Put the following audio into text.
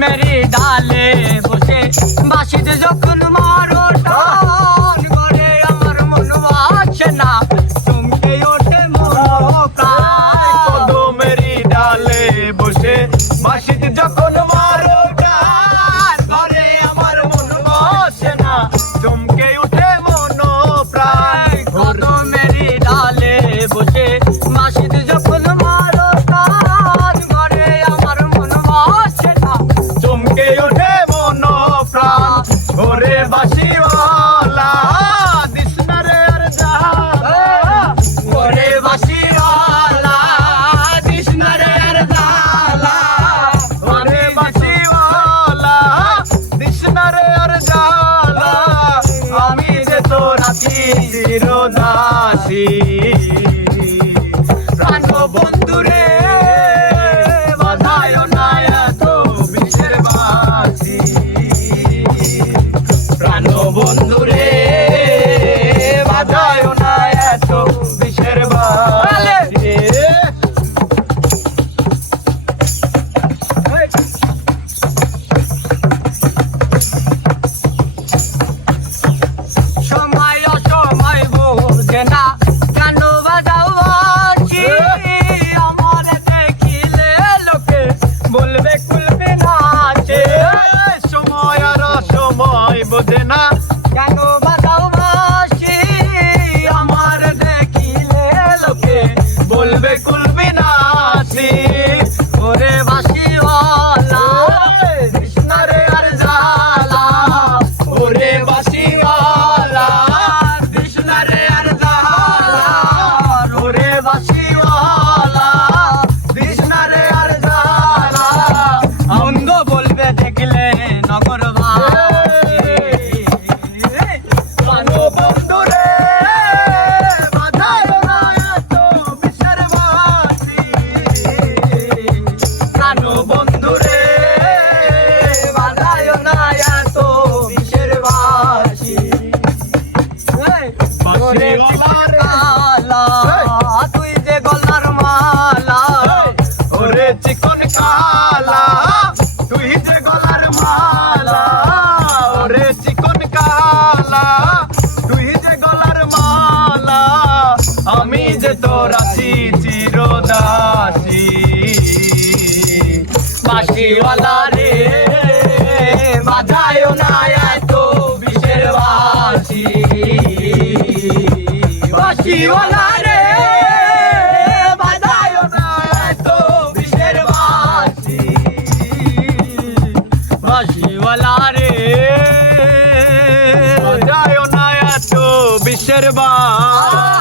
কদমেরই ডালে বসে বাঁশিতে যখন মারো টান করে আমার মন বাসে না চমকে ওঠে মন প্রাণ। কদমেরই ডালে বসে বাঁশিতে যখন মারো টান করে আমার মন বাসে না চমকে ওঠে মন প্রাণ। কদমেরই ডালে বসে বাঁশিতে যখন মারো টান করে আমার মন বাসে না চমকে ওঠে মন প্রাণ। ওরে বাঁশিওয়ালা দিস না রে আর জ্বালা, ওরে বাঁশিওয়ালা দিস না রে আর জ্বালা। ওরে বাঁশিওয়ালা দিস না রে আর জ্বালা, আমি যে তোর আছি চিরদাসী। প্রাণ বন্ধুরে বাধায় না এত বিষের বাঁশি, প্রাণ বন্ধুরে বাধায় না এত বিষের বাঁশি। সময় অসময় বোঝে না কেন বাজাও বাঁশি। আমার দেখিলে লোকে বলবে খুলবে নাচে সময় আর সময় বোঝে না কেন বাজাও বাঁশি। আমার দেখিলে লোকে বলবে কুলবি নাচি। ওরে বাঁশিওয়ালা দিস না রে আর জ্বালা। ওরে বাঁশিওয়ালা দিস না রে আর জ্বালা। ওরে বাঁশিওয়ালা দিস না রে আর জ্বালা। মন্দ বলবে দেখলে নগরবাসী। প্রাণো বন্ধুরে বাধায় না এত বিষের বাঁশি। প্রাণ বন্ধুরে বাজায় না এত বিষের বাঁশি। বাঁশিওয়ালা রে, কালা, তুই যে গলার মালা। ওরে চিকন কালা তুই যে গলার মালা। ওরে চিকন কালা তুই যে গলার মালা, আমি যে তোর আছি চিরদাসী। বাঁশিওয়ালা রে বাজায় না এত বিষের বাঁশি। বাঁশিওয়ালা রে বাজায় না এত বিষের বাঁশি। বাঁশিওয়ালা রে বাজায় না এত বিষের বাঁশি।